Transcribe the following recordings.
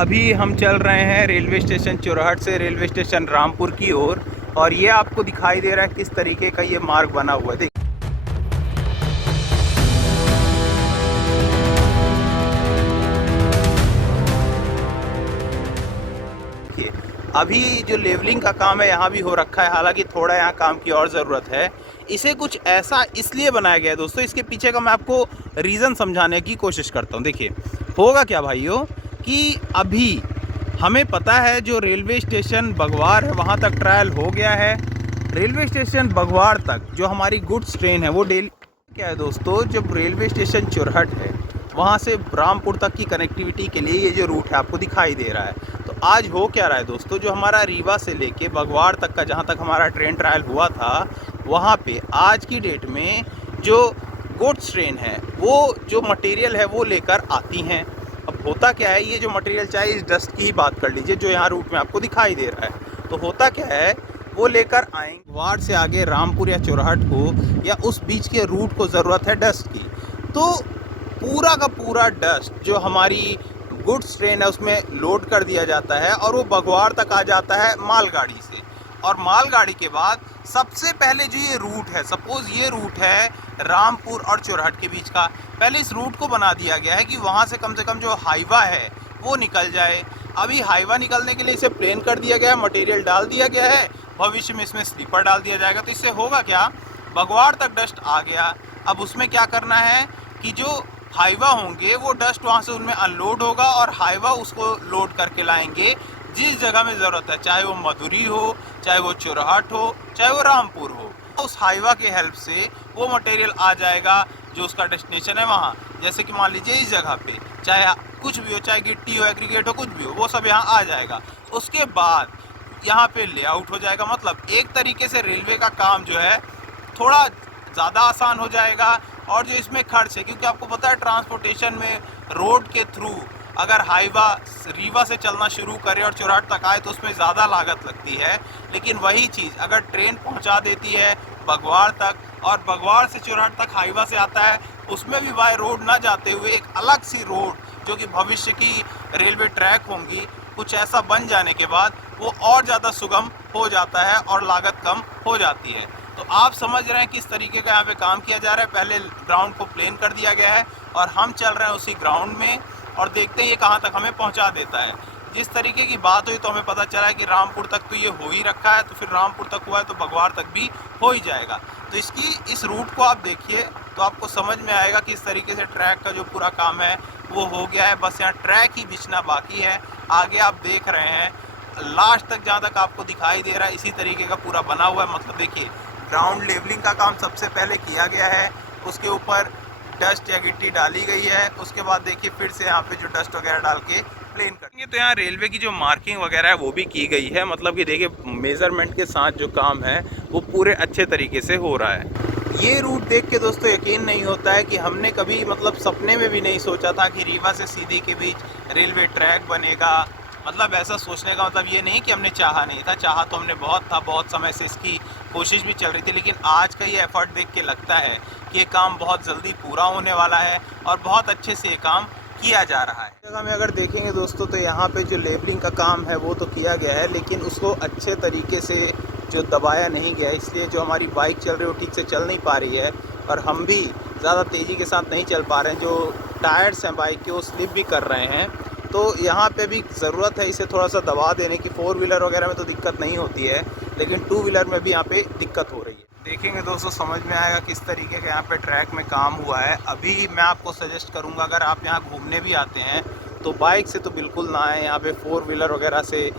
अभी हम चल रहे हैं रेलवे स्टेशन चुरहट से रेलवे स्टेशन रामपुर की ओर और ये आपको दिखाई दे रहा है किस तरीके का ये मार्ग बना हुआ है। देखिए अभी जो लेवलिंग का काम है यहाँ भी हो रखा है, हालांकि थोड़ा यहाँ काम की और ज़रूरत है। इसे कुछ ऐसा इसलिए बनाया गया है दोस्तों, इसके पीछे का मैं आपको रीज़न समझाने की कोशिश करता हूँ। देखिए होगा क्या भाइयों कि अभी हमें पता है जो रेलवे स्टेशन बगवार है वहाँ तक ट्रायल हो गया है। रेलवे स्टेशन बगवार तक जो हमारी गुड्स ट्रेन है वो डेली क्या है दोस्तों, जब रेलवे स्टेशन चुरहट है वहाँ से रामपुर तक की कनेक्टिविटी के लिए ये जो रूट है आपको दिखाई दे रहा है। तो आज हो क्या रहा है दोस्तों, जो हमारा रीवा से लेके बगवार तक का जहाँ तक हमारा ट्रेन ट्रायल हुआ था वहाँ पे आज की डेट में जो गुड्स ट्रेन है वो जो मटेरियल है वो लेकर आती हैं। अब होता क्या है, ये जो मटेरियल चाहे इस डस्ट की ही बात कर लीजिए जो यहाँ रूट में आपको दिखाई दे रहा है, तो होता क्या है वो लेकर आएंगे वार्ड से आगे रामपुर या चुरहट को या उस बीच के रूट को ज़रूरत है डस्ट की। तो पूरा का पूरा डस्ट जो हमारी गुड्स ट्रेन है उसमें लोड कर दिया जाता है और वो बगवार तक आ जाता है मालगाड़ी से। और मालगाड़ी के बाद सबसे पहले जो ये रूट है, सपोज़ ये रूट है रामपुर और चुरहट के बीच का, पहले इस रूट को बना दिया गया है कि वहाँ से कम जो हाईवा है वो निकल जाए। अभी हाईवा निकलने के लिए इसे प्लेन कर दिया गया है, मटेरियल डाल दिया गया है, भविष्य में इसमें स्लीपर डाल दिया जाएगा। तो इससे होगा क्या, बगवार तक डस्ट आ गया। अब उसमें क्या करना है कि जो हाईवा होंगे वो डस्ट वहाँ से उनमें अनलोड होगा और हाईवा उसको लोड करके लाएंगे जिस जगह में ज़रूरत है, चाहे वो मधुरी हो, चाहे वो चुरहट हो, चाहे वो रामपुर हो। उस हाईवा के हेल्प से वो मटेरियल आ जाएगा जो उसका डेस्टिनेशन है वहाँ। जैसे कि मान लीजिए इस जगह पे चाहे कुछ भी हो, चाहे गिट्टी हो, एग्रीगेट हो, कुछ भी हो, वो सब यहाँ आ जाएगा। उसके बाद यहाँ पे लेआउट हो जाएगा। मतलब एक तरीके से रेलवे का काम जो है थोड़ा ज़्यादा आसान हो जाएगा। और जो इसमें खर्च है, क्योंकि आपको पता है ट्रांसपोर्टेशन में रोड के थ्रू अगर हाईवा रीवा से चलना शुरू करे और चुरहट तक आए तो उसमें ज़्यादा लागत लगती है। लेकिन वही चीज़ अगर ट्रेन पहुंचा देती है बगवार तक और बगवार से चुरहट तक हाईवा से आता है, उसमें भी बाय रोड ना जाते हुए एक अलग सी रोड जो कि भविष्य की रेलवे ट्रैक होंगी, कुछ ऐसा बन जाने के बाद वो और ज़्यादा सुगम हो जाता है और लागत कम हो जाती है। तो आप समझ रहे हैं किस तरीके का यहाँ पे काम किया जा रहा है। पहले ग्राउंड को प्लेन कर दिया गया है और हम चल रहे हैं उसी ग्राउंड में और देखते हैं ये कहाँ तक हमें पहुँचा देता है। जिस तरीके की बात हुई तो हमें पता चला है कि रामपुर तक तो ये हो ही रखा है, तो फिर रामपुर तक हुआ है तो बगवार तक भी हो ही जाएगा। तो इस रूट को आप देखिए तो आपको समझ में आएगा कि इस तरीके से ट्रैक का जो पूरा काम है वो हो गया है। बस यहाँ ट्रैक ही बिछना बाकी है। आगे आप देख रहे हैं लास्ट तक जहाँ तक आपको दिखाई दे रहा है इसी तरीके का पूरा बना हुआ है। मतलब देखिए ग्राउंड लेवलिंग का काम सबसे पहले किया गया है, उसके ऊपर डस्ट या गिट्टी डाली गई है, उसके बाद देखिए फिर से यहाँ पे जो डस्ट वगैरह डाल के प्लेन करेंगे। तो यहाँ रेलवे की जो मार्किंग वगैरह है वो भी की गई है। मतलब कि देखिए मेज़रमेंट के साथ जो काम है वो पूरे अच्छे तरीके से हो रहा है। ये रूट देख के दोस्तों यकीन नहीं होता है कि हमने कभी मतलब सपने में भी नहीं सोचा था कि रीवा से सीधी के बीच रेलवे ट्रैक बनेगा। मतलब ऐसा सोचने का मतलब ये नहीं कि हमने चाहा नहीं था, चाहा तो हमने बहुत था, बहुत समय से इसकी कोशिश भी चल रही थी। लेकिन आज का ये एफर्ट देख के लगता है कि ये काम बहुत जल्दी पूरा होने वाला है और बहुत अच्छे से ये काम किया जा रहा है। जगह में अगर देखेंगे दोस्तों तो यहाँ पे जो लेबलिंग का काम है वो तो किया गया है, लेकिन उसको अच्छे तरीके से जो दबाया नहीं गया, इसलिए जो हमारी बाइक चल रही है वो ठीक से चल नहीं पा रही है और हम भी ज़्यादा तेज़ी के साथ नहीं चल पा रहे हैं। जो टायर्स हैं बाइक के वो स्लिप भी कर रहे हैं। तो यहाँ पे भी ज़रूरत है इसे थोड़ा सा दबा देने की। 4 व्हीलर वगैरह में तो दिक्कत नहीं होती है, लेकिन 2 व्हीलर में भी यहाँ पे दिक्कत हो रही है। देखेंगे दोस्तों समझ में आएगा किस तरीके का यहाँ पे ट्रैक में काम हुआ है। अभी मैं आपको सजेस्ट करूँगा अगर आप यहाँ घूमने भी आते हैं तो बाइक से तो बिल्कुल ना आएँ, यहाँ पे 4 व्हीलर वगैरह से,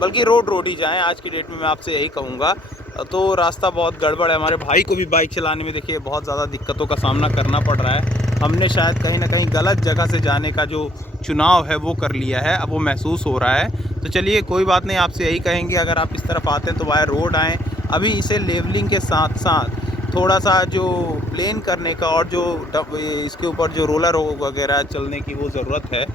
बल्कि रोड ही जाएँ। आज की डेट में मैं आपसे यही कहूँगा। तो रास्ता बहुत गड़बड़ है, हमारे भाई को भी बाइक चलाने में देखिए बहुत ज़्यादा दिक्कतों का सामना करना पड़ रहा है। हमने शायद कहीं ना कहीं गलत जगह से जाने का जो चुनाव है वो कर लिया है, अब वो महसूस हो रहा है। तो चलिए कोई बात नहीं, आपसे यही कहेंगे अगर आप इस तरफ आते हैं तो वाया रोड आएँ। अभी इसे लेवलिंग के साथ साथ थोड़ा सा जो प्लेन करने का और जो इसके ऊपर जो रोलर वगैरह चलने की वो ज़रूरत है,